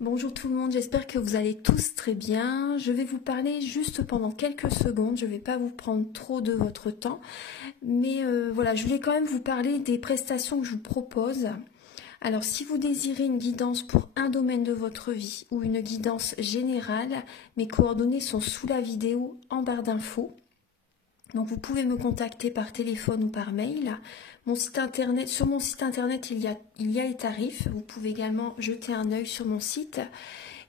Bonjour tout le monde, j'espère que vous allez tous très bien. Je vais vous parler juste pendant quelques secondes, je ne vais pas vous prendre trop de votre temps. Mais voilà, je voulais quand même vous parler des prestations que je vous propose. Alors si vous désirez une guidance pour un domaine de votre vie ou une guidance générale, mes coordonnées sont sous la vidéo en barre d'infos. Donc vous pouvez me contacter par téléphone ou par mail. Sur mon site internet, il y a les tarifs. Vous pouvez également jeter un œil sur mon site.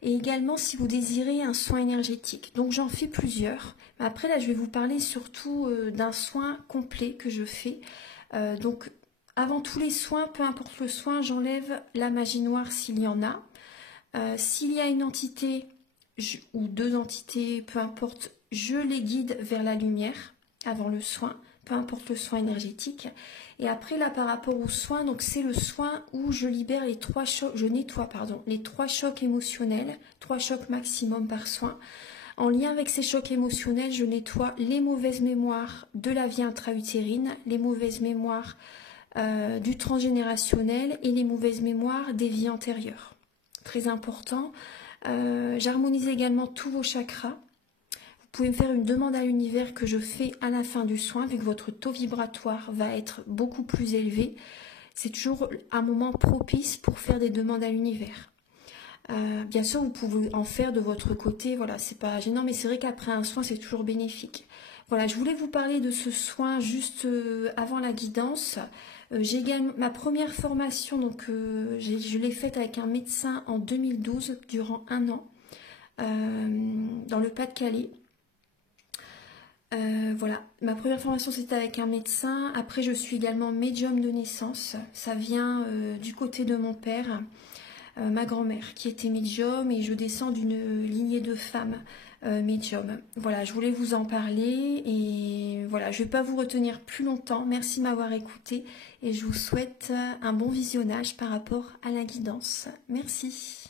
Et également si vous désirez un soin énergétique. Donc j'en fais plusieurs. Après là, je vais vous parler surtout d'un soin complet que je fais. Donc avant tous les soins, peu importe le soin, j'enlève la magie noire s'il y en a. S'il y a une entité ou deux entités, peu importe, je les guide vers la lumière avant le soin, peu importe le soin énergétique. Et après là par rapport au soin, donc c'est le soin où je libère les trois chocs, je nettoie les trois chocs émotionnels, 3 chocs maximum par soin. En lien avec ces chocs émotionnels, je nettoie les mauvaises mémoires de la vie intra-utérine, les mauvaises mémoires du transgénérationnel et les mauvaises mémoires des vies antérieures. Très important. J'harmonise également tous vos chakras. Vous pouvez me faire une demande à l'univers que je fais à la fin du soin, vu que votre taux vibratoire va être beaucoup plus élevé. C'est toujours un moment propice pour faire des demandes à l'univers. Bien sûr, vous pouvez en faire de votre côté, voilà, c'est pas gênant, mais c'est vrai qu'après un soin, c'est toujours bénéfique. Voilà, je voulais vous parler de ce soin juste avant la guidance. J'ai également ma première formation, donc je l'ai faite avec un médecin en 2012, durant 1 an, dans le Pas-de-Calais. Voilà, ma première formation c'était avec un médecin. Après je suis également médium de naissance. Ça vient du côté de mon père, ma grand-mère qui était médium, et je descends d'une lignée de femmes médium. Voilà, je voulais vous en parler et voilà, je ne vais pas vous retenir plus longtemps. Merci de m'avoir écouté et je vous souhaite un bon visionnage par rapport à la guidance. Merci.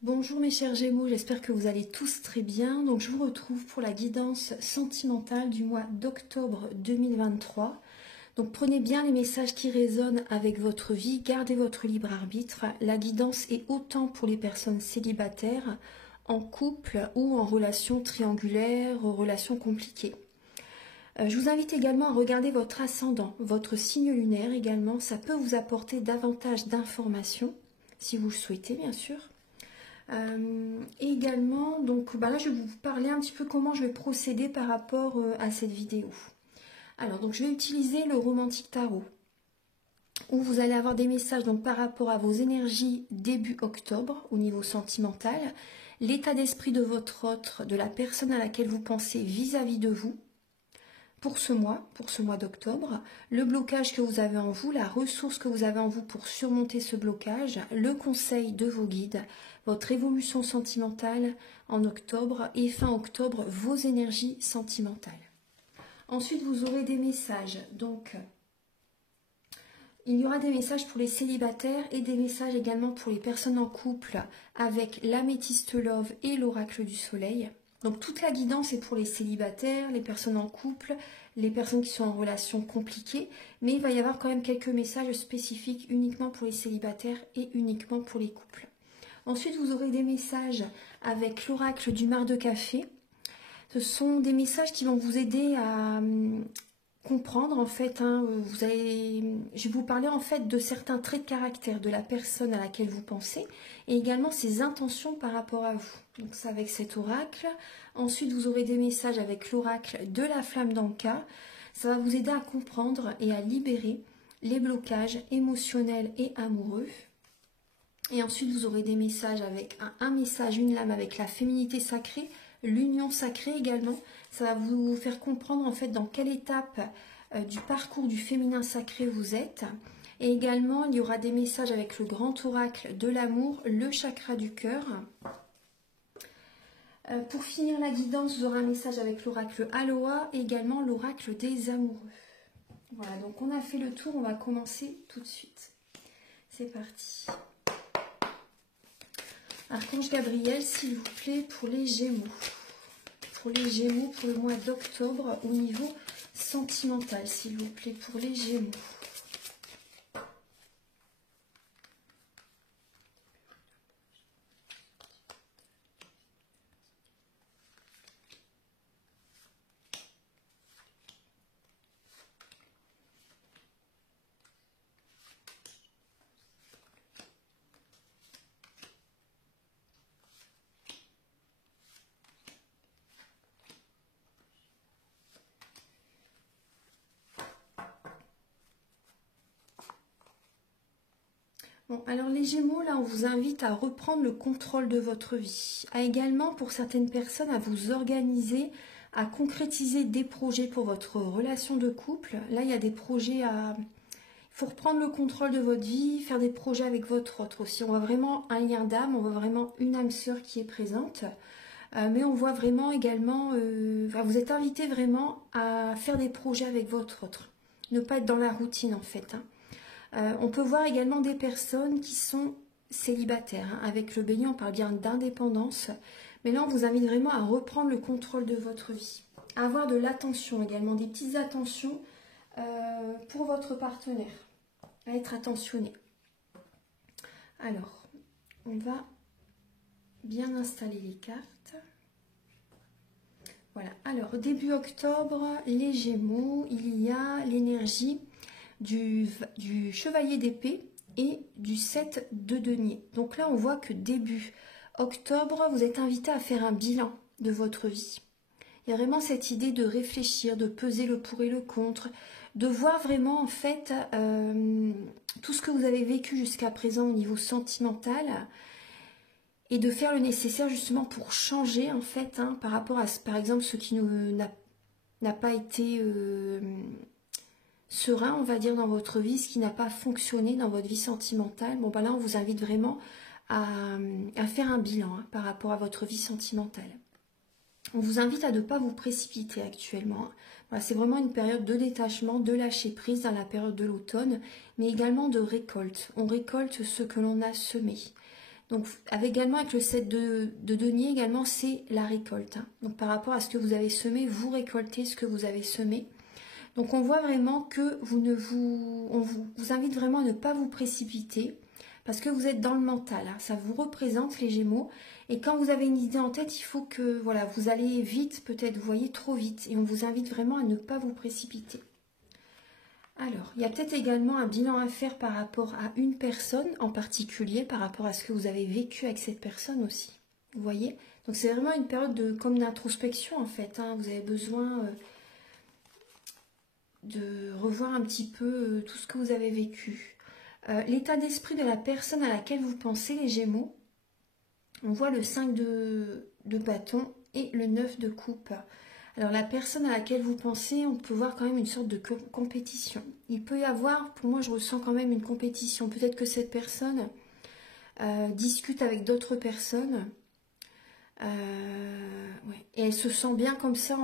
Bonjour mes chers Gémeaux, j'espère que vous allez tous très bien. Donc je vous retrouve pour la guidance sentimentale du mois d'octobre 2023. Donc prenez bien les messages qui résonnent avec votre vie, gardez votre libre arbitre. La guidance est autant pour les personnes célibataires, en couple ou en relation triangulaire, en relation compliquée. Je vous invite également à regarder votre ascendant, votre signe lunaire également. Ça peut vous apporter davantage d'informations, si vous le souhaitez bien sûr. Et également, donc là je vais vous parler un petit peu comment je vais procéder par rapport à cette vidéo. Alors donc je vais utiliser le Romantique Tarot, où vous allez avoir des messages donc par rapport à vos énergies début octobre au niveau sentimental, l'état d'esprit de votre autre, de la personne à laquelle vous pensez vis-à-vis de vous pour ce mois d'octobre, le blocage que vous avez en vous, la ressource que vous avez en vous pour surmonter ce blocage, le conseil de vos guides, votre évolution sentimentale en octobre et fin octobre, vos énergies sentimentales. Ensuite, vous aurez des messages. Donc, il y aura des messages pour les célibataires et des messages également pour les personnes en couple avec l'améthyste love et l'oracle du soleil. Donc toute la guidance est pour les célibataires, les personnes en couple, les personnes qui sont en relation compliquée, mais il va y avoir quand même quelques messages spécifiques uniquement pour les célibataires et uniquement pour les couples. Ensuite, vous aurez des messages avec l'oracle du mar de café. Ce sont des messages qui vont vous aider à comprendre en fait, je vais vous parler en fait de certains traits de caractère de la personne à laquelle vous pensez et également ses intentions par rapport à vous. Donc c'est avec cet oracle. Ensuite vous aurez des messages avec l'oracle de la flamme d'Anka. Ça va vous aider à comprendre et à libérer les blocages émotionnels et amoureux. Et ensuite vous aurez des messages avec un message, une lame avec la féminité sacrée, l'union sacrée également. Ça va vous faire comprendre en fait dans quelle étape du parcours du féminin sacré vous êtes. Et également, il y aura des messages avec le grand oracle de l'amour, le chakra du cœur. Pour finir la guidance, vous aurez un message avec l'oracle Aloha et également l'oracle des amoureux. Voilà, donc on a fait le tour, on va commencer tout de suite. C'est parti. Archange Gabriel, s'il vous plaît, pour les Gémeaux. Pour les Gémeaux, pour le mois d'octobre, au niveau sentimental, s'il vous plaît, pour les Gémeaux. Bon, alors les Gémeaux, là, on vous invite à reprendre le contrôle de votre vie. À également, pour certaines personnes, à vous organiser, à concrétiser des projets pour votre relation de couple. Là, il y a des projets à... Il faut reprendre le contrôle de votre vie, faire des projets avec votre autre aussi. On voit vraiment un lien d'âme, on voit vraiment une âme sœur qui est présente. Mais on voit vraiment également... vous êtes invité vraiment à faire des projets avec votre autre. Ne pas être dans la routine, en fait, hein. On peut voir également des personnes qui sont célibataires, hein. Avec le bélier, on parle bien d'indépendance. Mais là, on vous invite vraiment à reprendre le contrôle de votre vie. À avoir de l'attention également, des petites attentions pour votre partenaire. À être attentionné. Alors, on va bien installer les cartes. Voilà. Alors, début octobre, les Gémeaux, il y a l'énergie du chevalier d'épée et du 7 de denier. Donc là, on voit que début octobre, vous êtes invité à faire un bilan de votre vie. Il y a vraiment cette idée de réfléchir, de peser le pour et le contre, de voir vraiment en fait tout ce que vous avez vécu jusqu'à présent au niveau sentimental et de faire le nécessaire justement pour changer en fait, hein, par rapport à par exemple ce qui n'a pas été serein, on va dire, dans votre vie, ce qui n'a pas fonctionné dans votre vie sentimentale. Bon, ben là, on vous invite vraiment à faire un bilan, hein, par rapport à votre vie sentimentale. On vous invite à ne pas vous précipiter actuellement. Voilà, c'est vraiment une période de détachement, de lâcher prise dans la période de l'automne, mais également de récolte. On récolte ce que l'on a semé. Donc également avec le 7 de denier, également c'est la récolte, hein. Donc par rapport à ce que vous avez semé, vous récoltez ce que vous avez semé. Donc on voit vraiment que on vous invite vraiment à ne pas vous précipiter parce que vous êtes dans le mental, hein. Ça vous représente les Gémeaux. Et quand vous avez une idée en tête, il faut que voilà, vous allez vite, peut-être vous voyez trop vite. Et on vous invite vraiment à ne pas vous précipiter. Alors, il y a peut-être également un bilan à faire par rapport à une personne en particulier, par rapport à ce que vous avez vécu avec cette personne aussi. Vous voyez? Donc c'est vraiment une période comme d'introspection en fait, hein. Vous avez besoin de revoir un petit peu tout ce que vous avez vécu. L'état d'esprit de la personne à laquelle vous pensez, les Gémeaux. On voit le 5 de bâton et le 9 de coupe. Alors la personne à laquelle vous pensez, on peut voir quand même une sorte de compétition. Il peut y avoir, pour moi je ressens quand même une compétition. Peut-être que cette personne discute avec d'autres personnes. Ouais. Et elle se sent bien comme ça,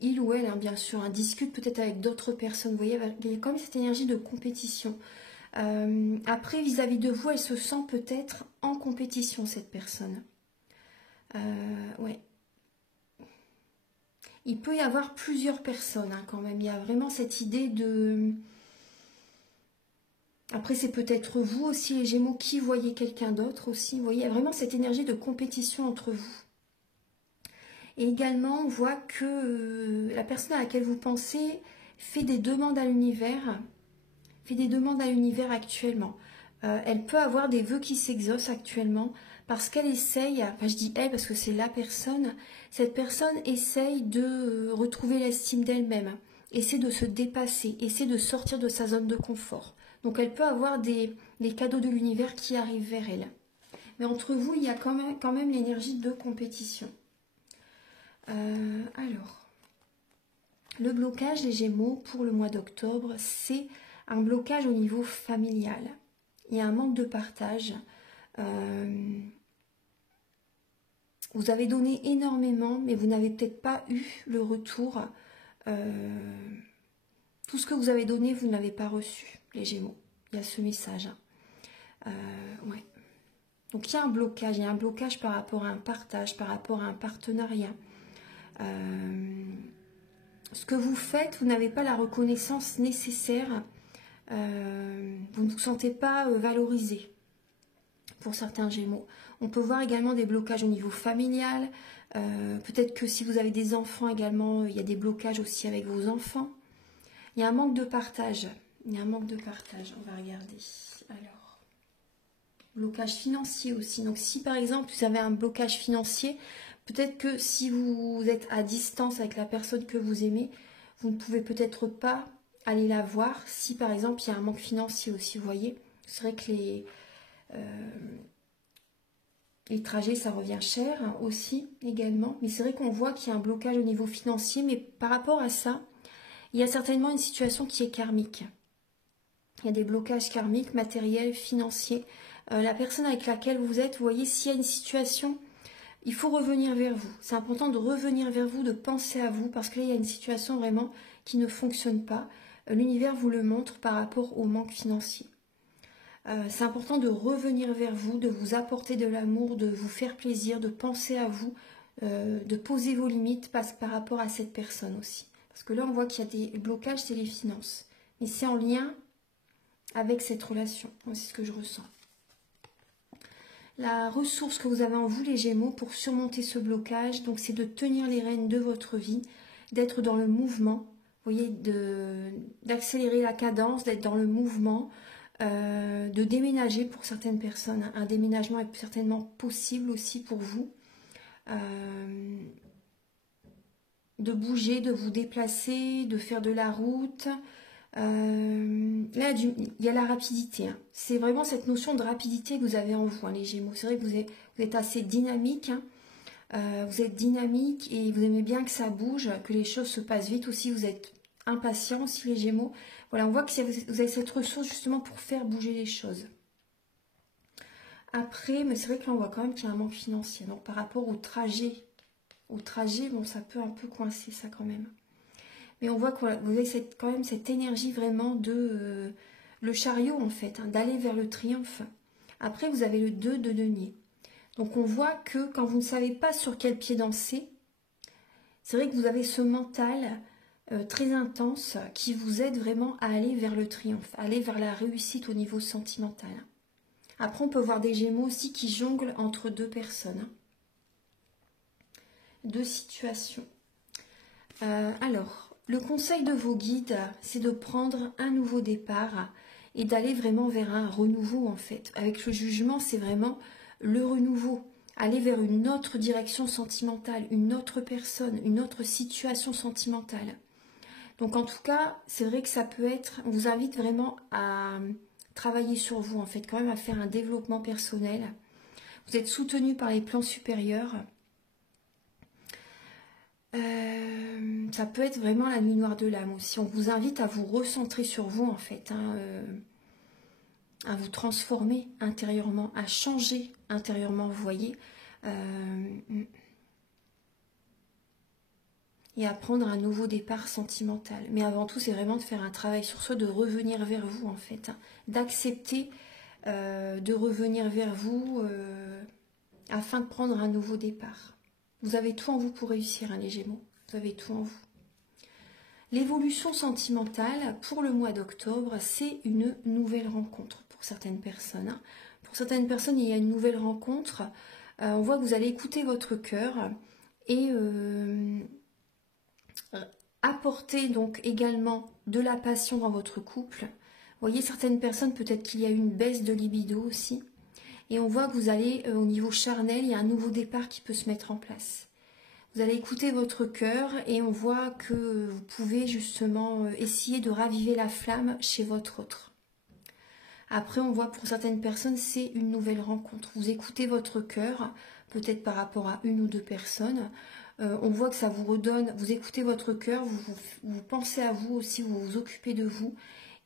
il ou elle, hein, bien sûr, hein, discute peut-être avec d'autres personnes. Vous voyez, il y a comme cette énergie de compétition. Après, vis-à-vis de vous, elle se sent peut-être en compétition, cette personne. Ouais. Il peut y avoir plusieurs personnes, hein, quand même. Il y a vraiment cette idée de... Après, c'est peut-être vous aussi, les Gémeaux, qui voyez quelqu'un d'autre aussi. Vous voyez, il y a vraiment cette énergie de compétition entre vous. Et également, on voit que la personne à laquelle vous pensez fait des demandes à l'univers. Fait des demandes à l'univers actuellement. Elle peut avoir des vœux qui s'exaucent actuellement parce qu'elle essaye, enfin je dis elle parce que c'est la personne, cette personne essaye de retrouver l'estime d'elle-même, essaie de se dépasser, essaie de sortir de sa zone de confort. Donc elle peut avoir des cadeaux de l'univers qui arrivent vers elle. Mais entre vous, il y a quand même l'énergie de compétition. Alors, le blocage des Gémeaux pour le mois d'octobre, c'est un blocage au niveau familial. Il y a un manque de partage. Vous avez donné énormément, mais vous n'avez peut-être pas eu le retour. Tout ce que vous avez donné, vous ne l'avez pas reçu, les Gémeaux. Il y a ce message. Ouais. Donc il y a un blocage par rapport à un partage, par rapport à un partenariat. Ce que vous faites, vous n'avez pas la reconnaissance nécessaire. Vous ne vous sentez pas valorisé pour certains Gémeaux. On peut voir également des blocages au niveau familial. Peut-être que si vous avez des enfants également, il y a des blocages aussi avec vos enfants. Il y a un manque de partage. Il y a un manque de partage. On va regarder. Alors, blocage financier aussi. Donc si par exemple vous avez un blocage financier, peut-être que si vous êtes à distance avec la personne que vous aimez, vous ne pouvez peut-être pas aller la voir si par exemple il y a un manque financier aussi, vous voyez. C'est vrai que les trajets, ça revient cher hein, aussi, également. Mais c'est vrai qu'on voit qu'il y a un blocage au niveau financier. Mais par rapport à ça, il y a certainement une situation qui est karmique. Il y a des blocages karmiques, matériels, financiers. La personne avec laquelle vous êtes, vous voyez, s'il y a une situation, il faut revenir vers vous. C'est important de revenir vers vous, de penser à vous, parce que là, il y a une situation vraiment qui ne fonctionne pas. L'univers vous le montre par rapport au manque financier. C'est important de revenir vers vous, de vous apporter de l'amour, de vous faire plaisir, de penser à vous, de poser vos limites par rapport à cette personne aussi. Parce que là, on voit qu'il y a des blocages, c'est les finances. Mais c'est en lien avec cette relation. C'est ce que je ressens. La ressource que vous avez en vous, les Gémeaux, pour surmonter ce blocage, donc c'est de tenir les rênes de votre vie, d'être dans le mouvement, vous voyez, d'accélérer la cadence, d'être dans le mouvement, de déménager pour certaines personnes. Un déménagement est certainement possible aussi pour vous. De bouger, de vous déplacer, de faire de la route. Là, il y a la rapidité. Hein. C'est vraiment cette notion de rapidité que vous avez en vous, hein, les Gémeaux. C'est vrai que vous êtes assez dynamique. Hein. Vous êtes dynamique et vous aimez bien que ça bouge, que les choses se passent vite aussi. Vous êtes impatient aussi, les Gémeaux. Voilà, on voit que vous avez cette ressource justement pour faire bouger les choses. Après, mais c'est vrai que là, on voit quand même qu'il y a un manque financier. Donc, par rapport au trajet, bon, ça peut un peu coincer ça quand même. Mais on voit que vous avez quand même cette énergie vraiment de le chariot en fait, hein, d'aller vers le triomphe. Après, vous avez le 2 de denier. Donc on voit que quand vous ne savez pas sur quel pied danser, c'est vrai que vous avez ce mental très intense qui vous aide vraiment à aller vers le triomphe, à aller vers la réussite au niveau sentimental. Après, on peut voir des Gémeaux aussi qui jonglent entre deux personnes. Hein. Deux situations. Alors... Le conseil de vos guides, c'est de prendre un nouveau départ et d'aller vraiment vers un renouveau en fait. Avec le jugement, c'est vraiment le renouveau. Aller vers une autre direction sentimentale, une autre personne, une autre situation sentimentale. Donc en tout cas, c'est vrai que ça peut être, on vous invite vraiment à travailler sur vous en fait, quand même à faire un développement personnel. Vous êtes soutenu par les plans supérieurs. Ça peut être vraiment la nuit noire de l'âme aussi. On vous invite à vous recentrer sur vous en fait, hein, à vous transformer intérieurement, à changer intérieurement, vous voyez, et à prendre un nouveau départ sentimental. Mais avant tout, c'est vraiment de faire un travail sur soi, de revenir vers vous en fait, hein, d'accepter de revenir vers vous afin de prendre un nouveau départ. Vous avez tout en vous pour réussir, hein, les Gémeaux. Vous avez tout en vous. L'évolution sentimentale pour le mois d'octobre, c'est une nouvelle rencontre pour certaines personnes. Hein. Pour certaines personnes, il y a une nouvelle rencontre. On voit que vous allez écouter votre cœur et apporter donc également de la passion dans votre couple. Vous voyez, certaines personnes, peut-être qu'il y a une baisse de libido aussi. Et on voit que vous allez, au niveau charnel, il y a un nouveau départ qui peut se mettre en place. Vous allez écouter votre cœur et on voit que vous pouvez justement essayer de raviver la flamme chez votre autre. Après, on voit pour certaines personnes, c'est une nouvelle rencontre. Vous écoutez votre cœur, peut-être par rapport à une ou deux personnes. On voit que ça vous redonne, vous écoutez votre cœur, vous pensez à vous aussi, vous vous occupez de vous.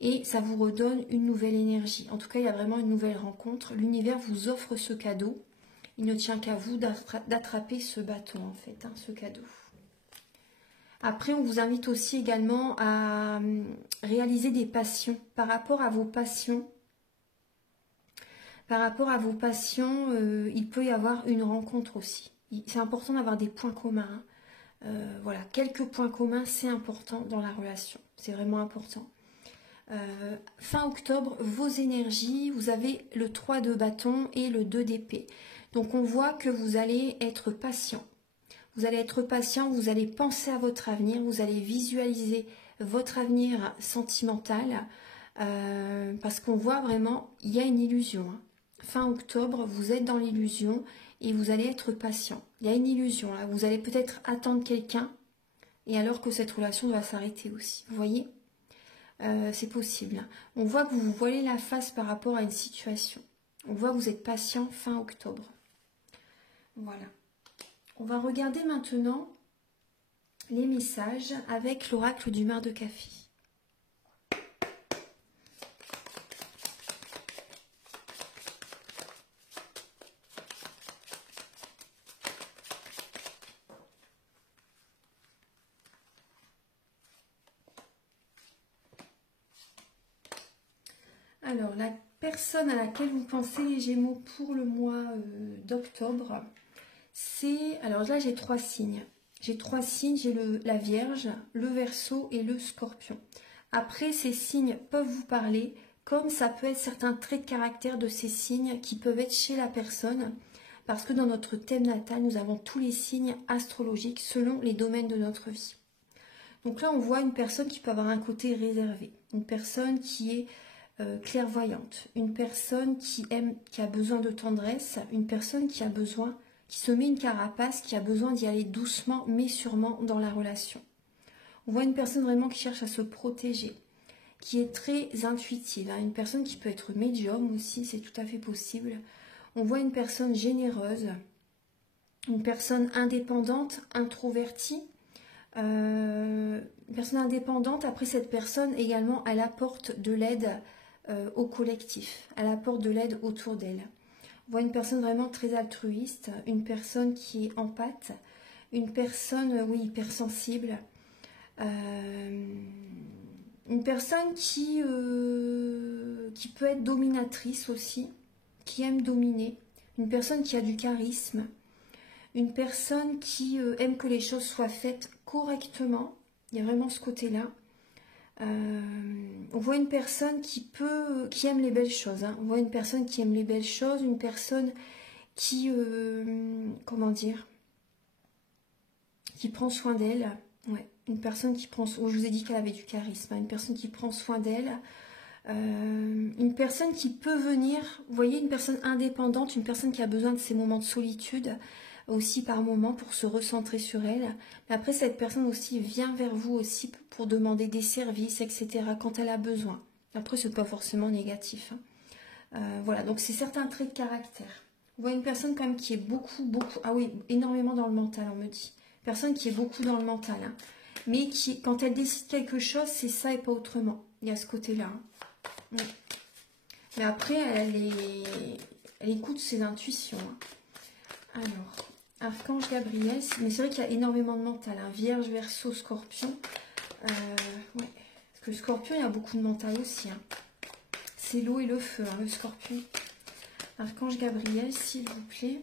Et ça vous redonne une nouvelle énergie. En tout cas, il y a vraiment une nouvelle rencontre. L'univers vous offre ce cadeau. Il ne tient qu'à vous d'attraper ce bâton, en fait, hein, ce cadeau. Après, on vous invite aussi également à réaliser des passions. Par rapport à vos passions, il peut y avoir une rencontre aussi. C'est important d'avoir des points communs. Hein. Voilà, quelques points communs, c'est important dans la relation. C'est vraiment important. Fin octobre, vos énergies, vous avez le 3 de bâton et le 2 d'épée. Donc on voit que vous allez être patient. Vous allez être patient, vous allez penser à votre avenir, vous allez visualiser votre avenir sentimental. Parce qu'on voit vraiment, il y a une illusion. Hein. Fin octobre, vous êtes dans l'illusion et vous allez être patient. Il y a une illusion là, vous allez peut-être attendre quelqu'un et alors que cette relation va s'arrêter aussi. Vous voyez ? c'est possible. On voit que vous vous voilez la face par rapport à une situation. On voit que vous êtes patient fin octobre. Voilà. On va regarder maintenant les messages avec l'oracle du mar de café. Alors, la personne à laquelle vous pensez les Gémeaux pour le mois d'octobre, c'est... Alors là, j'ai 3 signes. J'ai 3 signes, j'ai la Vierge, le Verseau et le Scorpion. Après, ces signes peuvent vous parler, comme ça peut être certains traits de caractère de ces signes qui peuvent être chez la personne, parce que dans notre thème natal, nous avons tous les signes astrologiques selon les domaines de notre vie. Donc là, on voit une personne qui peut avoir un côté réservé, une personne qui est clairvoyante, une personne qui aime, qui a besoin de tendresse, une personne qui a besoin, qui se met une carapace, qui a besoin d'y aller doucement mais sûrement dans la relation. On voit une personne vraiment qui cherche à se protéger, qui est très intuitive, hein, une personne qui peut être médium aussi, c'est tout à fait possible. On voit une personne généreuse, une personne indépendante, introvertie, une personne indépendante. Après, cette personne également, elle apporte de l'aide au collectif, elle apporte de l'aide autour d'elle. On voit une personne vraiment très altruiste, une personne qui est empathe, une personne, oui, hypersensible, une personne qui peut être dominatrice aussi, qui aime dominer, une personne qui a du charisme, une personne qui aime que les choses soient faites correctement. Il y a vraiment ce côté-là. On voit une personne qui aime les belles choses. Hein. On voit une personne qui aime les belles choses, une personne qui, comment dire, qui prend soin d'elle. Ouais, une personne qui prend soin, je vous ai dit qu'elle avait du charisme, hein. Une personne qui prend soin d'elle. Une personne qui peut venir, vous voyez, une personne indépendante, une personne qui a besoin de ces moments de solitude aussi par moment pour se recentrer sur elle. Mais après, cette personne aussi vient vers vous aussi pour demander des services, etc. quand elle a besoin. Après, ce n'est pas forcément négatif. Hein. Voilà, donc c'est certains traits de caractère. Vous voyez une personne quand même qui est beaucoup, ah oui, énormément dans le mental, on me dit. Personne qui est beaucoup dans le mental, hein. Mais qui, quand elle décide quelque chose, c'est ça et pas autrement. Il y a ce côté-là. Hein. Oui. Mais après, elle écoute ses intuitions. Hein. Alors, Archange Gabriel, mais c'est vrai qu'il y a énormément de mental. Hein. Vierge, Verseau, Scorpion. Ouais. Parce que le Scorpion, il y a beaucoup de mental aussi. Hein. C'est l'eau et le feu, hein, le Scorpion. Archange Gabriel, s'il vous plaît.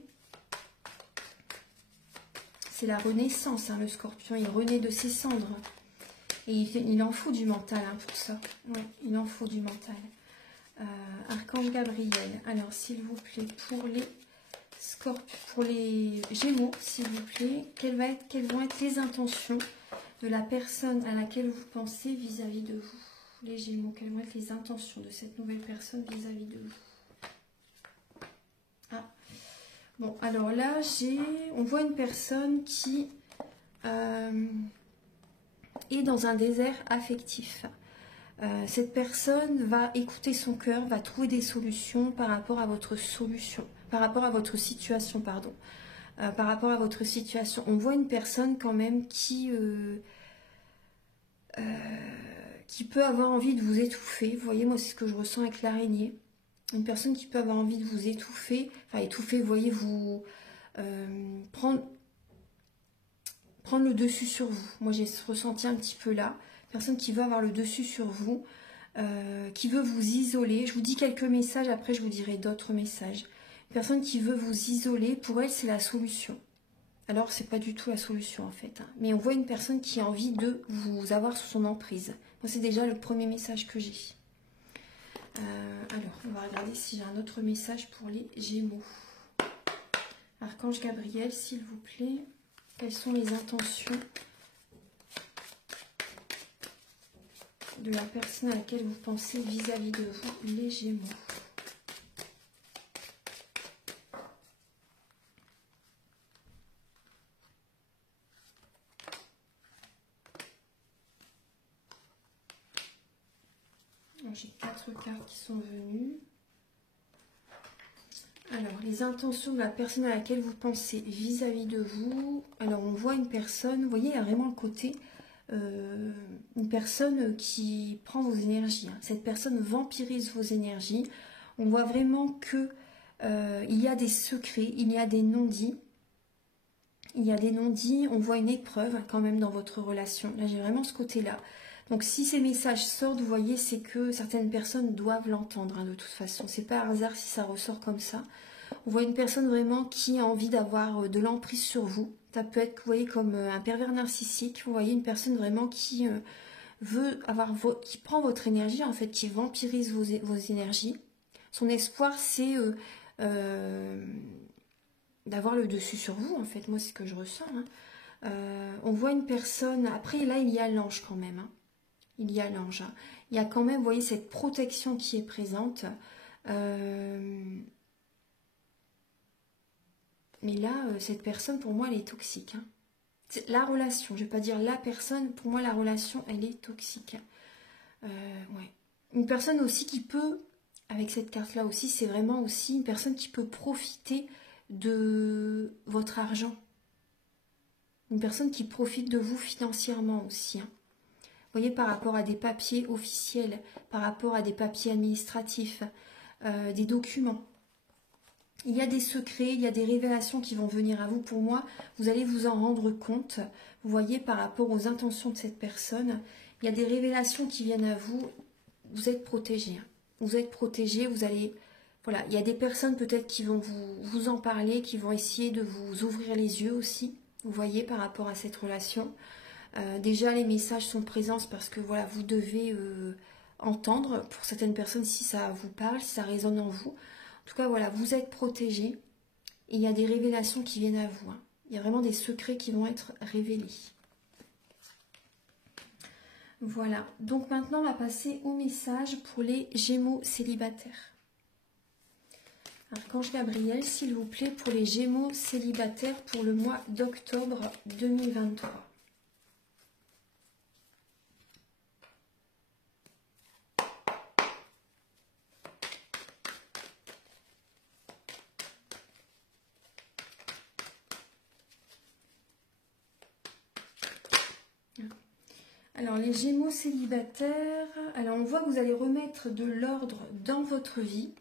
C'est la renaissance, hein, le Scorpion. Il renaît de ses cendres. Et il en faut du mental hein, pour ça. Ouais, il en faut du mental. Archange Gabriel. Alors, s'il vous plaît, pour les Gémeaux, s'il vous plaît, quelles vont être les intentions de la personne à laquelle vous pensez vis-à-vis de vous? Les Gémeaux, quelles vont être les intentions de cette nouvelle personne vis-à-vis de vous? Ah. Bon, alors là, on voit une personne qui est dans un désert affectif. Cette personne va écouter son cœur, va trouver des solutions par rapport à votre situation, pardon. Par rapport à votre situation. On voit une personne quand même qui peut avoir envie de vous étouffer. Vous voyez, moi, c'est ce que je ressens avec l'araignée. Une personne qui peut avoir envie de vous étouffer. Enfin, étouffer, vous voyez, vous prendre le dessus sur vous. Moi, j'ai ressenti un petit peu là. Personne qui veut avoir le dessus sur vous, qui veut vous isoler. Je vous dis quelques messages, après je vous dirai d'autres messages. Une personne qui veut vous isoler, pour elle, c'est la solution. Alors, c'est pas du tout la solution, en fait. Hein. Mais on voit une personne qui a envie de vous avoir sous son emprise. Moi, c'est déjà le premier message que j'ai. Alors, on va regarder si j'ai un autre message pour les Gémeaux. Archange Gabriel, s'il vous plaît. Quelles sont les intentions de la personne à laquelle vous pensez vis-à-vis de vous, les Gémeaux? Alors, j'ai 4 cartes qui sont venues. Alors, les intentions de la personne à laquelle vous pensez vis-à-vis de vous. Alors, on voit une personne, vous voyez, il y a vraiment le côté, une personne qui prend vos énergies. Hein. Cette personne vampirise vos énergies. On voit vraiment que il y a des secrets, il y a des non-dits. Il y a des non-dits, on voit une épreuve quand même dans votre relation. Là, j'ai vraiment ce côté-là. Donc, si ces messages sortent, vous voyez, c'est que certaines personnes doivent l'entendre, hein, de toute façon. C'est pas un hasard si ça ressort comme ça. On voit une personne vraiment qui a envie d'avoir de l'emprise sur vous. Ça peut être, vous voyez, comme un pervers narcissique. Vous voyez, une personne vraiment qui veut avoir, qui prend votre énergie, en fait, qui vampirise vos énergies. Son espoir, c'est d'avoir le dessus sur vous, en fait. Moi, c'est ce que je ressens. Hein. On voit une personne... Après, là, il y a l'ange quand même. Hein. Il y a l'ange. Hein. Il y a quand même, vous voyez, cette protection qui est présente. Mais là, cette personne, pour moi, elle est toxique. Hein. La relation, je ne vais pas dire la personne, pour moi, la relation, elle est toxique. Ouais. Une personne aussi qui peut, avec cette carte-là aussi, c'est vraiment aussi une personne qui peut profiter de votre argent. Une personne qui profite de vous financièrement aussi. Hein. Vous voyez, par rapport à des papiers officiels, par rapport à des papiers administratifs, des documents. Il y a des secrets, il y a des révélations qui vont venir à vous. Pour moi, vous allez vous en rendre compte. Vous voyez, par rapport aux intentions de cette personne, il y a des révélations qui viennent à vous. Vous êtes protégé. Vous êtes protégé, vous allez... Voilà, il y a des personnes peut-être qui vont vous en parler, qui vont essayer de vous ouvrir les yeux aussi. Vous voyez, par rapport à cette relation. Déjà, les messages sont présents parce que voilà, vous devez entendre, pour certaines personnes, si ça vous parle, si ça résonne en vous. En tout cas, voilà, vous êtes protégés et il y a des révélations qui viennent à vous. Hein. Il y a vraiment des secrets qui vont être révélés. Voilà, donc maintenant, on va passer au message pour les Gémeaux célibataires. Archange Gabriel, s'il vous plaît, pour les Gémeaux célibataires pour le mois d'octobre 2023. Alors, les Gémeaux célibataires, alors on voit que vous allez remettre de l'ordre dans votre vie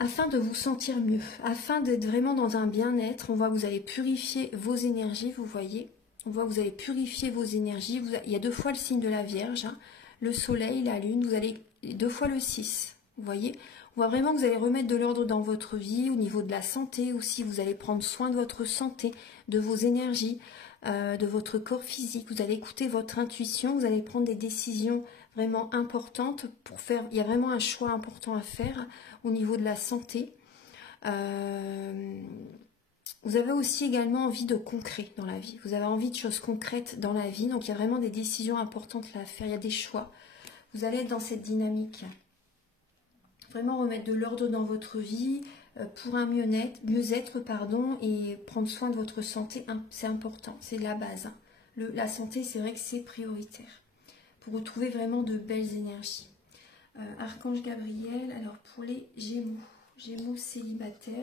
afin de vous sentir mieux, afin d'être vraiment dans un bien-être. On voit que vous allez purifier vos énergies, vous voyez. On voit que vous allez purifier vos énergies. Il y a 2 fois le signe de la Vierge, hein, le Soleil, la Lune, vous allez 2 fois le 6, vous voyez. On voit vraiment que vous allez remettre de l'ordre dans votre vie, au niveau de la santé aussi. Vous allez prendre soin de votre santé, de vos énergies, de votre corps physique. Vous allez écouter votre intuition, vous allez prendre des décisions vraiment importantes pour faire... Il y a vraiment un choix important à faire au niveau de la santé. Vous avez aussi également envie de concret dans la vie. Vous avez envie de choses concrètes dans la vie. Donc, il y a vraiment des décisions importantes à faire. Il y a des choix. Vous allez être dans cette dynamique. Vraiment remettre de l'ordre dans votre vie pour un mieux-être, pardon, et prendre soin de votre santé. C'est important. C'est la base. Hein. La santé, c'est vrai que c'est prioritaire. Pour retrouver vraiment de belles énergies. Archange Gabriel, alors pour les Gémeaux célibataires.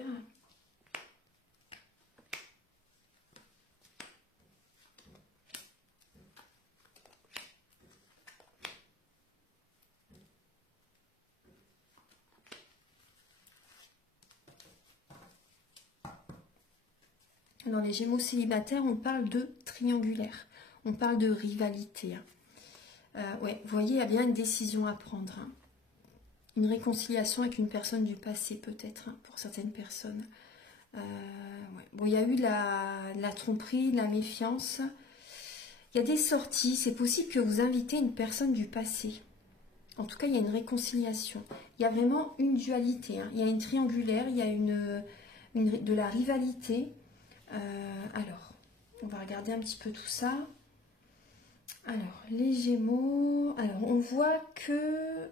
Dans les Gémeaux célibataires, on parle de triangulaire. On parle de rivalité. Ouais, vous voyez, il y a bien une décision à prendre. Hein. Une réconciliation avec une personne du passé, peut-être, hein, pour certaines personnes. Ouais. Bon, il y a eu de la tromperie, de la méfiance. Il y a des sorties. C'est possible que vous invitez une personne du passé. En tout cas, il y a une réconciliation. Il y a vraiment une dualité. Hein. Il y a une triangulaire, il y a de la rivalité. Alors, on va regarder un petit peu tout ça. Alors, les Gémeaux... Alors, on voit que...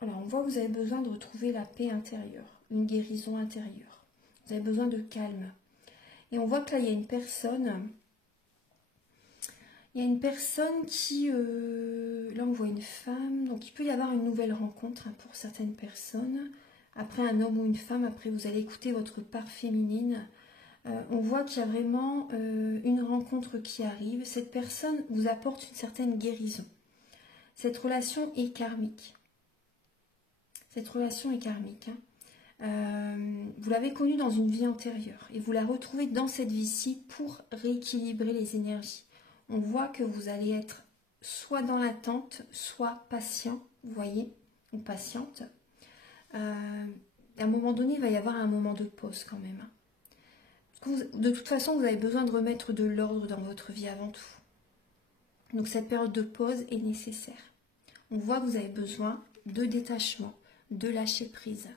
Alors, on voit que vous avez besoin de retrouver la paix intérieure, une guérison intérieure. Vous avez besoin de calme. Et on voit que là, il y a une personne Il y a une personne qui... là, on voit une femme. Donc, il peut y avoir une nouvelle rencontre hein, pour certaines personnes. Après, un homme ou une femme. Après, vous allez écouter votre part féminine. On voit qu'il y a vraiment une rencontre qui arrive. Cette personne vous apporte une certaine guérison. Cette relation est karmique. Cette relation est karmique. Hein. Vous l'avez connue dans une vie antérieure. Et vous la retrouvez dans cette vie-ci pour rééquilibrer les énergies. On voit que vous allez être soit dans l'attente, soit patient, vous voyez, ou patiente. À un moment donné, il va y avoir un moment de pause quand même. De toute façon, vous avez besoin de remettre de l'ordre dans votre vie avant tout. Donc cette période de pause est nécessaire. On voit que vous avez besoin de détachement, de lâcher prise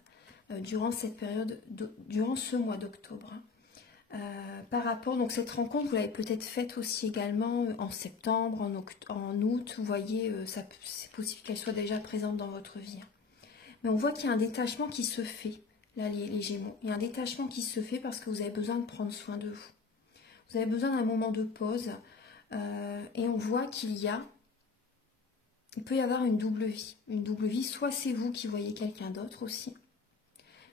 durant cette période, durant ce mois d'octobre. Par rapport, donc cette rencontre, vous l'avez peut-être faite aussi également en septembre, en août, vous voyez, c'est possible qu'elle soit déjà présente dans votre vie. Mais on voit qu'il y a un détachement qui se fait, là les Gémeaux, il y a un détachement qui se fait parce que vous avez besoin de prendre soin de vous. Vous avez besoin d'un moment de pause et on voit il peut y avoir une double vie, soit c'est vous qui voyez quelqu'un d'autre aussi,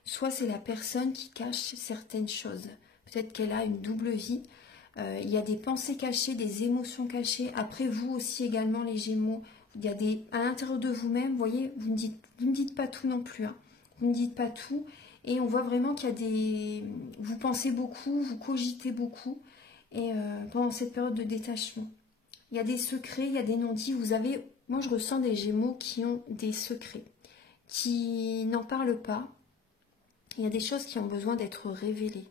soit c'est la personne qui cache certaines choses. Peut-être qu'elle a une double vie. Il y a des pensées cachées, des émotions cachées. Après, vous aussi également, les Gémeaux, il y a à l'intérieur de vous-même, vous voyez, vous ne dites pas tout non plus. Hein. Vous ne dites pas tout. Et on voit vraiment qu'il y a vous pensez beaucoup, vous cogitez beaucoup. Et pendant cette période de détachement, il y a des secrets, il y a des non-dits. Moi, je ressens des Gémeaux qui ont des secrets, qui n'en parlent pas. Il y a des choses qui ont besoin d'être révélées.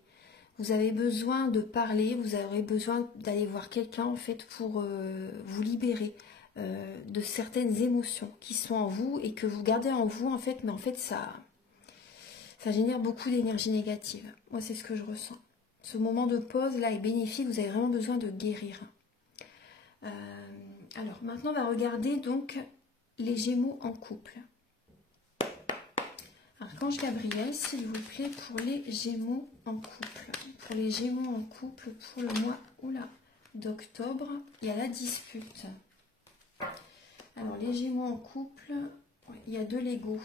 Vous avez besoin de parler, vous aurez besoin d'aller voir quelqu'un en fait pour vous libérer de certaines émotions qui sont en vous et que vous gardez en vous en fait, mais en fait ça génère beaucoup d'énergie négative. Moi c'est ce que je ressens. Ce moment de pause là est bénéfique, vous avez vraiment besoin de guérir. Alors maintenant on va regarder donc les Gémeaux en couple. Archange Gabriel, s'il vous plaît, pour les Gémeaux en couple. Pour les Gémeaux en couple, pour le mois d'octobre, il y a la dispute. Alors, les Gémeaux en couple, il y a de l'ego.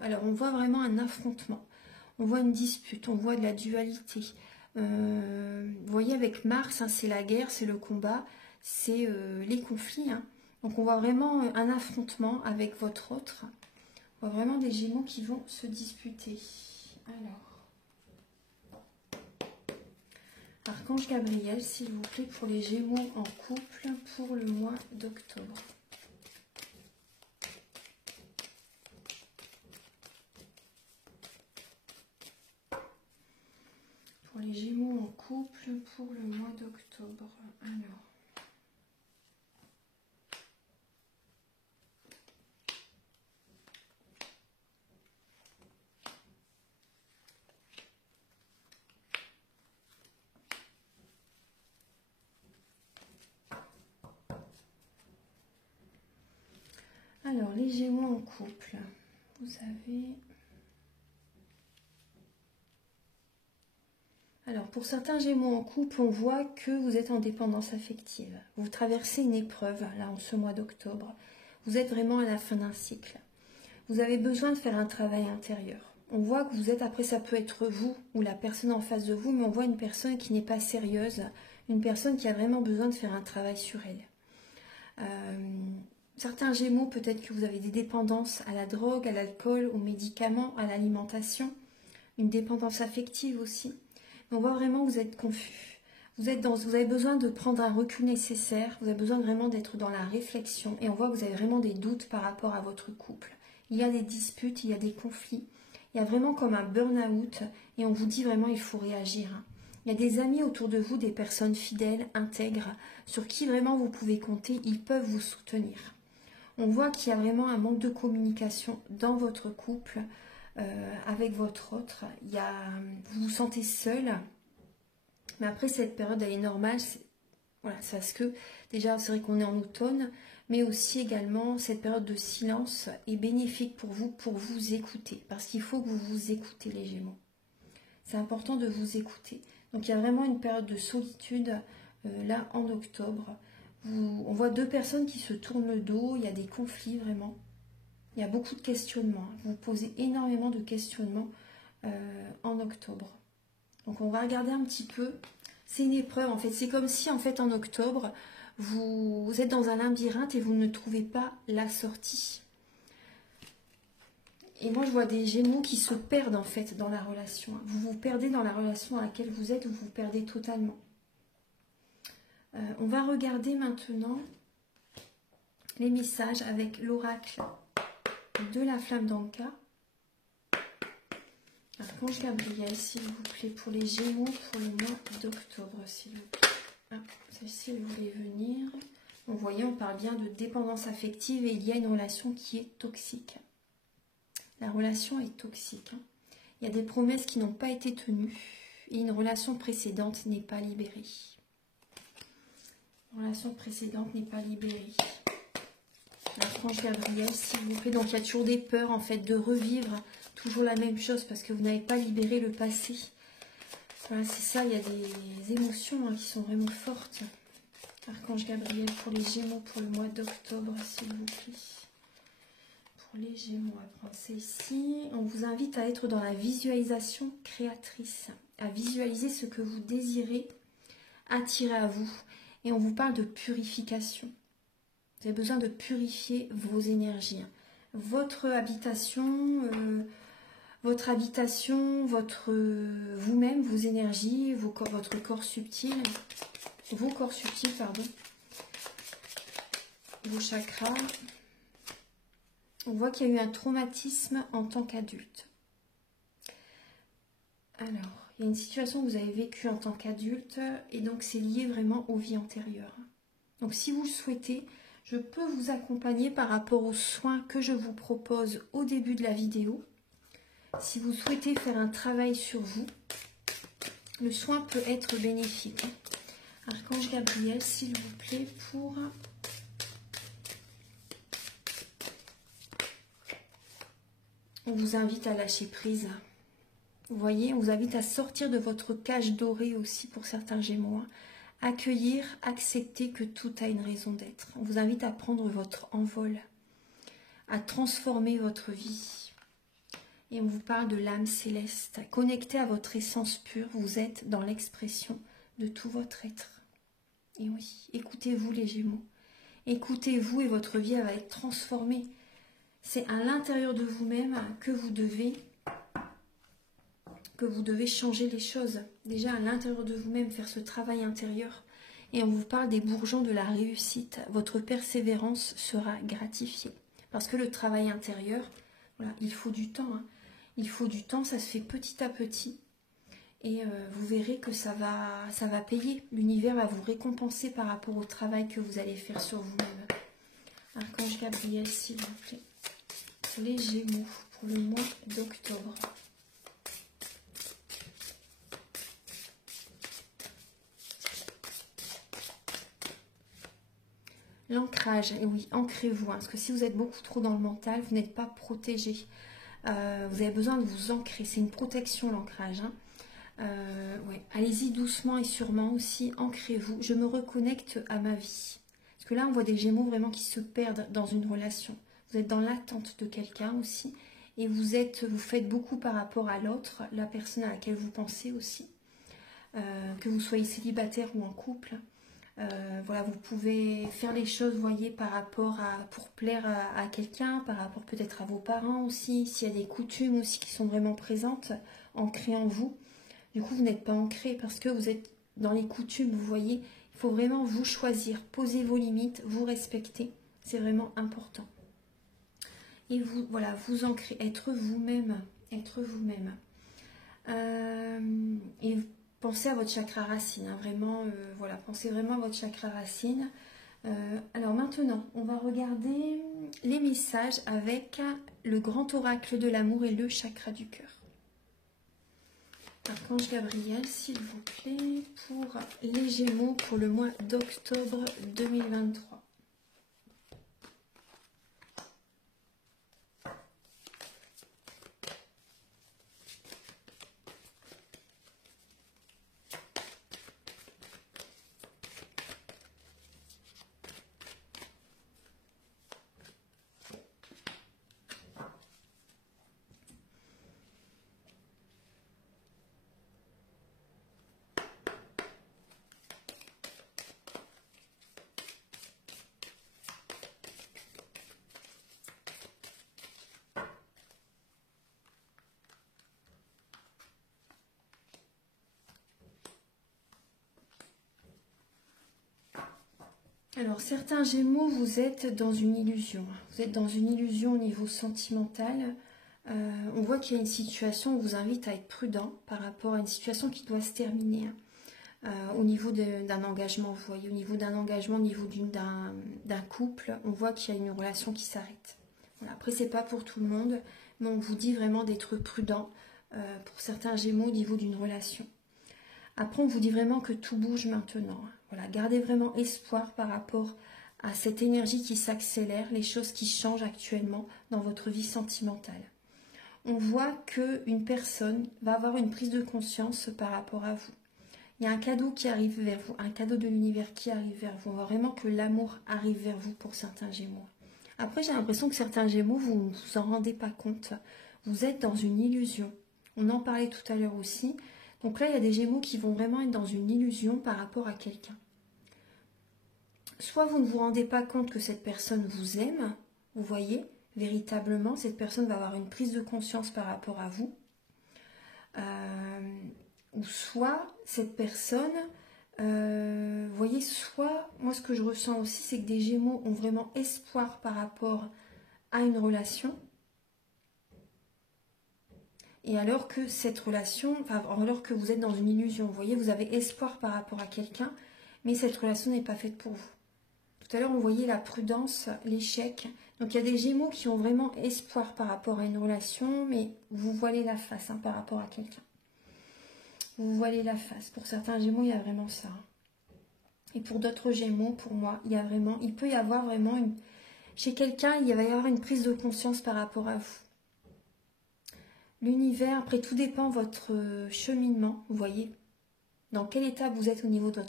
Alors, on voit vraiment un affrontement. On voit une dispute, on voit de la dualité. Vous voyez, avec Mars, hein, c'est la guerre, c'est le combat, c'est les conflits. Hein. Donc, on voit vraiment un affrontement avec votre autre. On voit vraiment des Gémeaux qui vont se disputer. Alors, Archange Gabriel, s'il vous plaît, pour les Gémeaux en couple pour le mois d'octobre. Pour les Gémeaux en couple pour le mois d'octobre. Alors. Alors, les Gémeaux en couple, vous savez... Alors, pour certains Gémeaux en couple, on voit que vous êtes en dépendance affective. Vous traversez une épreuve, là, en ce mois d'octobre. Vous êtes vraiment à la fin d'un cycle. Vous avez besoin de faire un travail intérieur. On voit que vous êtes, après, ça peut être vous ou la personne en face de vous, mais on voit une personne qui n'est pas sérieuse, une personne qui a vraiment besoin de faire un travail sur elle. Certains Gémeaux, peut-être que vous avez des dépendances à la drogue, à l'alcool, aux médicaments, à l'alimentation, une dépendance affective aussi. Mais on voit vraiment que vous êtes confus. Vous avez besoin de prendre un recul nécessaire, vous avez besoin vraiment d'être dans la réflexion et on voit que vous avez vraiment des doutes par rapport à votre couple. Il y a des disputes, il y a des conflits, il y a vraiment comme un burn-out et on vous dit vraiment il faut réagir. Il y a des amis autour de vous, des personnes fidèles, intègres, sur qui vraiment vous pouvez compter, ils peuvent vous soutenir. On voit qu'il y a vraiment un manque de communication dans votre couple avec votre autre. Vous vous sentez seul, mais après cette période elle est normale. Voilà, c'est parce que déjà c'est vrai qu'on est en automne, mais aussi également cette période de silence est bénéfique pour vous écouter, parce qu'il faut que vous vous écoutez les Gémeaux. C'est important de vous écouter. Donc il y a vraiment une période de solitude là en octobre On voit deux personnes qui se tournent le dos, il y a des conflits vraiment. Il y a beaucoup de questionnements. Vous posez énormément de questionnements en octobre. Donc on va regarder un petit peu. C'est une épreuve en fait. C'est comme si en fait en octobre, vous êtes dans un labyrinthe et vous ne trouvez pas la sortie. Et moi je vois des Gémeaux qui se perdent en fait dans la relation. Vous vous perdez dans la relation dans laquelle vous êtes ou vous vous perdez totalement. On va regarder maintenant les messages avec l'oracle de la flamme d'Anka. Archange Gabriel, s'il vous plaît, pour les Gémeaux pour le mois d'octobre, s'il vous plaît. Ah, celle-ci, elle voulait venir. Vous voyez, on parle bien de dépendance affective et il y a une relation qui est toxique. La relation est toxique. Il y a des promesses qui n'ont pas été tenues et une relation précédente n'est pas libérée. La relation précédente n'est pas libérée. L'archange Gabriel, s'il vous plaît. Donc il y a toujours des peurs en fait de revivre toujours la même chose parce que vous n'avez pas libéré le passé. Voilà, c'est ça, il y a des émotions qui sont vraiment fortes. Archange Gabriel pour les Gémeaux pour le mois d'octobre, s'il vous plaît. Pour les Gémeaux, on va prendre celle-ci. On vous invite à être dans la visualisation créatrice, à visualiser ce que vous désirez attirer à vous. Et on vous parle de purification. Vous avez besoin de purifier vos énergies. Votre habitation, vous-même, vos énergies, votre corps subtil, vos corps subtils, pardon, vos chakras. On voit qu'il y a eu un traumatisme en tant qu'adulte. Alors, il y a une situation que vous avez vécue en tant qu'adulte et donc c'est lié vraiment aux vies antérieures. Donc si vous le souhaitez, je peux vous accompagner par rapport aux soins que je vous propose au début de la vidéo. Si vous souhaitez faire un travail sur vous, le soin peut être bénéfique. Archange Gabriel, s'il vous plaît, pour... On vous invite à lâcher prise. Vous voyez, on vous invite à sortir de votre cage dorée aussi pour certains Gémeaux. Accueillir, accepter que tout a une raison d'être. On vous invite à prendre votre envol, à transformer votre vie. Et on vous parle de l'âme céleste. Connectée à votre essence pure, vous êtes dans l'expression de tout votre être. Et oui, écoutez-vous les Gémeaux. Écoutez-vous et votre vie elle va être transformée. C'est à l'intérieur de vous-même que vous devez changer les choses. Déjà à l'intérieur de vous-même, faire ce travail intérieur. Et on vous parle des bourgeons de la réussite. Votre persévérance sera gratifiée. Parce que le travail intérieur, voilà, il faut du temps. Il faut du temps, ça se fait petit à petit. Et vous verrez que ça va payer. L'univers va vous récompenser par rapport au travail que vous allez faire sur vous-même. Archange Gabriel, s'il vous plaît. Pour les Gémeaux, pour le mois d'octobre. L'ancrage, et oui, ancrez-vous, parce que si vous êtes beaucoup trop dans le mental, vous n'êtes pas protégé. Vous avez besoin de vous ancrer, c'est une protection l'ancrage. Ouais. Allez-y doucement et sûrement aussi, ancrez-vous. Je me reconnecte à ma vie. Parce que là, on voit des Gémeaux vraiment qui se perdent dans une relation. Vous êtes dans l'attente de quelqu'un aussi. Et vous faites beaucoup par rapport à l'autre, la personne à laquelle vous pensez aussi. Que vous soyez célibataire ou en couple. Voilà, vous pouvez faire les choses, vous voyez, par rapport pour plaire à quelqu'un, par rapport peut-être à vos parents aussi, s'il y a des coutumes aussi qui sont vraiment présentes, ancrées en vous. Du coup, vous n'êtes pas ancré parce que vous êtes dans les coutumes, vous voyez. Il faut vraiment vous choisir, poser vos limites, vous respecter. C'est vraiment important. Et vous, voilà, vous ancrer, être vous-même, être vous-même. Et pensez à votre chakra racine, vraiment, voilà, pensez vraiment à votre chakra racine. Alors maintenant, on va regarder les messages avec le grand oracle de l'amour et le chakra du cœur. Archange Gabriel, s'il vous plaît, pour les Gémeaux pour le mois d'octobre 2023. Alors, certains Gémeaux, vous êtes dans une illusion. Vous êtes dans une illusion au niveau sentimental. On voit qu'il y a une situation où vous invite à être prudent par rapport à une situation qui doit se terminer. Au niveau d'un engagement, vous voyez, au niveau d'un engagement, au niveau d'un couple, on voit qu'il y a une relation qui s'arrête. Voilà. Après, c'est pas pour tout le monde, mais on vous dit vraiment d'être prudent pour certains Gémeaux au niveau d'une relation. Après, on vous dit vraiment que tout bouge maintenant. Voilà, gardez vraiment espoir par rapport à cette énergie qui s'accélère, les choses qui changent actuellement dans votre vie sentimentale. On voit qu'une personne va avoir une prise de conscience par rapport à vous. Il y a un cadeau qui arrive vers vous, un cadeau de l'univers qui arrive vers vous. On voit vraiment que l'amour arrive vers vous pour certains Gémeaux. Après, j'ai l'impression que certains Gémeaux, vous ne vous en rendez pas compte. Vous êtes dans une illusion. On en parlait tout à l'heure aussi. Donc là, il y a des Gémeaux qui vont vraiment être dans une illusion par rapport à quelqu'un. Soit vous ne vous rendez pas compte que cette personne vous aime, vous voyez, véritablement, cette personne va avoir une prise de conscience par rapport à vous. Ou soit cette personne, vous voyez, soit, moi ce que je ressens aussi, c'est que des Gémeaux ont vraiment espoir par rapport à une relation. Et alors que cette relation, enfin, alors que vous êtes dans une illusion, vous voyez, vous avez espoir par rapport à quelqu'un, mais cette relation n'est pas faite pour vous. Tout à l'heure, on voyait la prudence, l'échec. Donc, il y a des Gémeaux qui ont vraiment espoir par rapport à une relation, mais vous voilez la face par rapport à quelqu'un. Vous voilez la face. Pour certains Gémeaux, il y a vraiment ça. Et pour d'autres Gémeaux, pour moi, il peut y avoir vraiment chez quelqu'un, il va y avoir une prise de conscience par rapport à vous. L'univers, après tout dépend de votre cheminement, vous voyez, dans quel état vous êtes au niveau de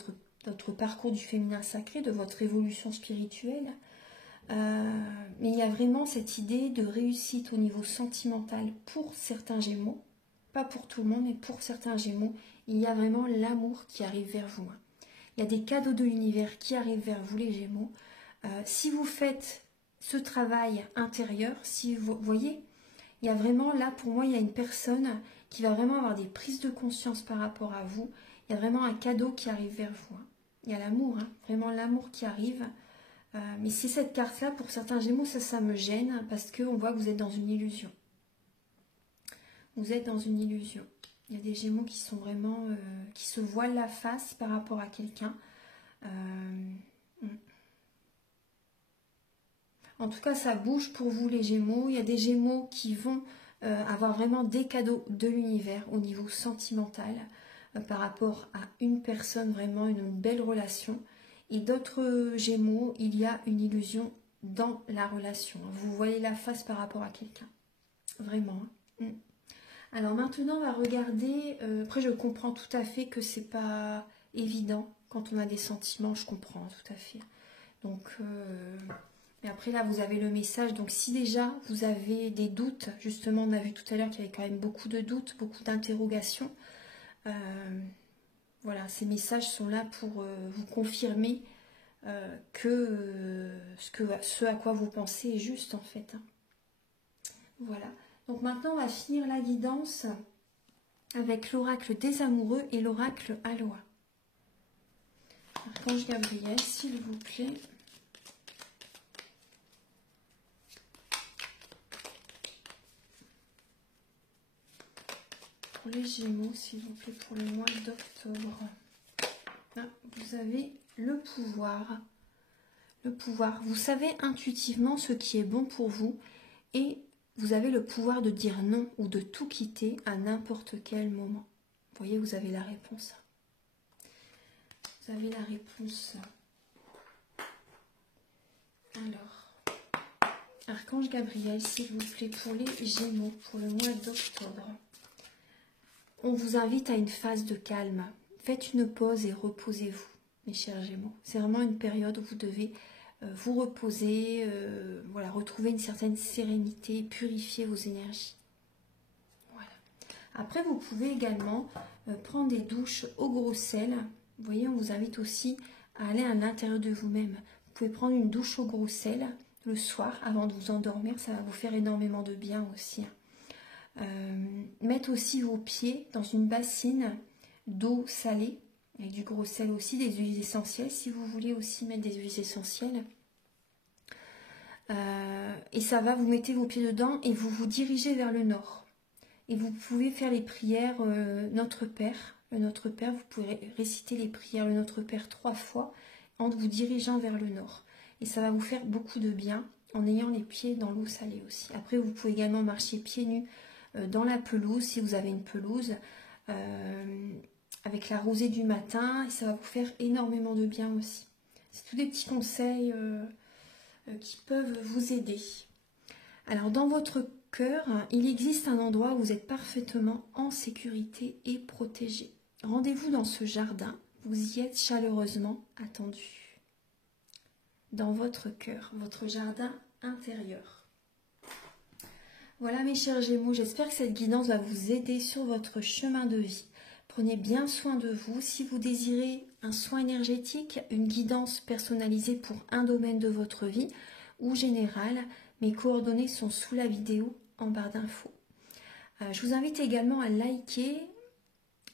votre parcours du féminin sacré, de votre évolution spirituelle. Mais il y a vraiment cette idée de réussite au niveau sentimental pour certains Gémeaux, pas pour tout le monde, mais pour certains Gémeaux, il y a vraiment l'amour qui arrive vers vous. Il y a des cadeaux de l'univers qui arrivent vers vous, les Gémeaux. Si vous faites ce travail intérieur, si vous voyez, il y a vraiment là, pour moi, il y a une personne qui va vraiment avoir des prises de conscience par rapport à vous. Il y a vraiment un cadeau qui arrive vers vous. Il y a l'amour, vraiment l'amour qui arrive. Mais c'est cette carte-là, pour certains Gémeaux, ça me gêne parce qu'on voit que vous êtes dans une illusion. Vous êtes dans une illusion. Il y a des Gémeaux qui sont vraiment, qui se voilent la face par rapport à quelqu'un. En tout cas, ça bouge pour vous les Gémeaux. Il y a des Gémeaux qui vont avoir vraiment des cadeaux de l'univers au niveau sentimental par rapport à une personne, vraiment une belle relation. Et d'autres Gémeaux, il y a une illusion dans la relation. Vous voyez la face par rapport à quelqu'un. Vraiment. Alors maintenant, on va regarder. Après, je comprends tout à fait que c'est pas évident quand on a des sentiments. Je comprends tout à fait. Donc... Et après là vous avez le message, donc si déjà vous avez des doutes, justement on a vu tout à l'heure qu'il y avait quand même beaucoup de doutes, beaucoup d'interrogations, voilà, ces messages sont là pour vous confirmer que ce à quoi vous pensez est juste en fait. Voilà, donc maintenant on va finir la guidance avec l'oracle des amoureux et l'oracle Aloha. Archange Gabriel, s'il vous plaît. Pour les Gémeaux, s'il vous plaît, pour le mois d'octobre. Vous avez le pouvoir. Le pouvoir. Vous savez intuitivement ce qui est bon pour vous et vous avez le pouvoir de dire non ou de tout quitter à n'importe quel moment. Vous voyez, vous avez la réponse. Vous avez la réponse. Alors, Archange Gabriel, s'il vous plaît, pour les Gémeaux, pour le mois d'octobre. On vous invite à une phase de calme. Faites une pause et reposez-vous, mes chers Gémeaux. C'est vraiment une période où vous devez vous reposer, voilà, retrouver une certaine sérénité, purifier vos énergies. Voilà. Après, vous pouvez également prendre des douches au gros sel. Vous voyez, on vous invite aussi à aller à l'intérieur de vous-même. Vous pouvez prendre une douche au gros sel le soir avant de vous endormir. Ça va vous faire énormément de bien aussi. Mettre aussi vos pieds dans une bassine d'eau salée avec du gros sel aussi, des huiles essentielles, si vous voulez aussi mettre des huiles essentielles. Et ça va, vous mettez vos pieds dedans et vous vous dirigez vers le nord. Et vous pouvez faire les prières Notre Père. Le Notre Père, vous pouvez réciter les prières le Notre Père 3 fois en vous dirigeant vers le nord. Et ça va vous faire beaucoup de bien en ayant les pieds dans l'eau salée aussi. Après, vous pouvez également marcher pieds nus dans la pelouse, si vous avez une pelouse, avec la rosée du matin. Et ça va vous faire énormément de bien aussi. C'est tous des petits conseils qui peuvent vous aider. Alors, dans votre cœur, il existe un endroit où vous êtes parfaitement en sécurité et protégé. Rendez-vous dans ce jardin, vous y êtes chaleureusement attendu. Dans votre cœur, votre jardin intérieur. Voilà mes chers Gémeaux, j'espère que cette guidance va vous aider sur votre chemin de vie. Prenez bien soin de vous. Si vous désirez un soin énergétique, une guidance personnalisée pour un domaine de votre vie ou général, mes coordonnées sont sous la vidéo en barre d'infos. Je vous invite également à liker,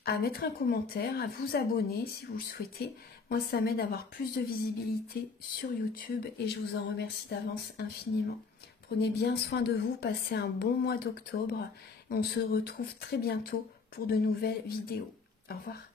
à mettre un commentaire, à vous abonner si vous le souhaitez. Moi, ça m'aide à avoir plus de visibilité sur YouTube et je vous en remercie d'avance infiniment. Prenez bien soin de vous, passez un bon mois d'octobre et on se retrouve très bientôt pour de nouvelles vidéos. Au revoir.